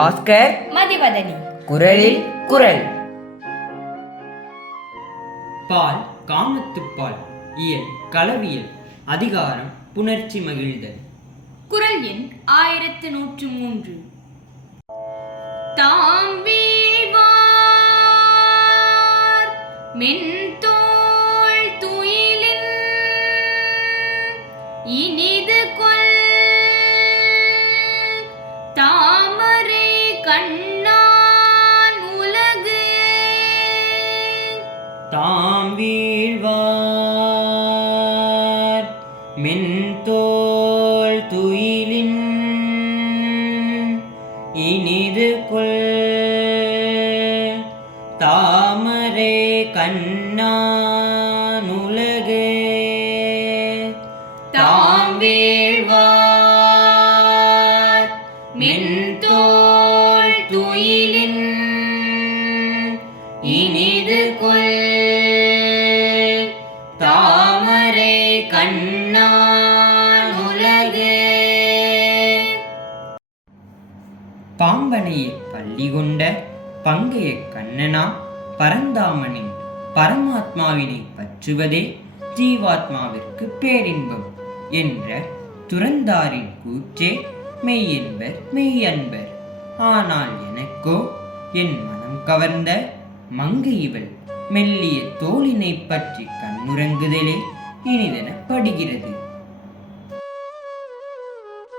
பாஸ்கர் மதிவதனி. குரலில் குரல். பால் காமத்துப்பால் இயல் களவியல் அதிகாரம் புணர்ச்சி மகிழ்தல். குரல் எண் 1103. தாம் வீழ்வார் மென்தோள் துயிலின் இனிது கொள் தாமரை கண்ணான் உலகு. தாம் வீழ்வார் மென்தோள் துயிலின் இனிது கொள் தாமரை கண்ணான் உலகு. தாம் வீழ்வார் மென்தோள் துயிலின் இனிது கொள் தாமரை கண்ணான் உலகு. பாம்பனையை பள்ளி கொண்ட பங்கைய கண்ணனா பரந்தாமனின் பரமாத்மாவினை பற்றுவதே ஜீவாத்மாவிற்கு பேரின்பம் என்ற துறந்தாரின் கூற்றே மெய்யென்பர் மெய்யன்பர். ஆனால் எனக்கோ என் மனம் கவர்ந்த மங்கை இவள் மெல்லிய தோளினை பற்றி கண்ணுறங்குதலே இனிதென படுகிறது.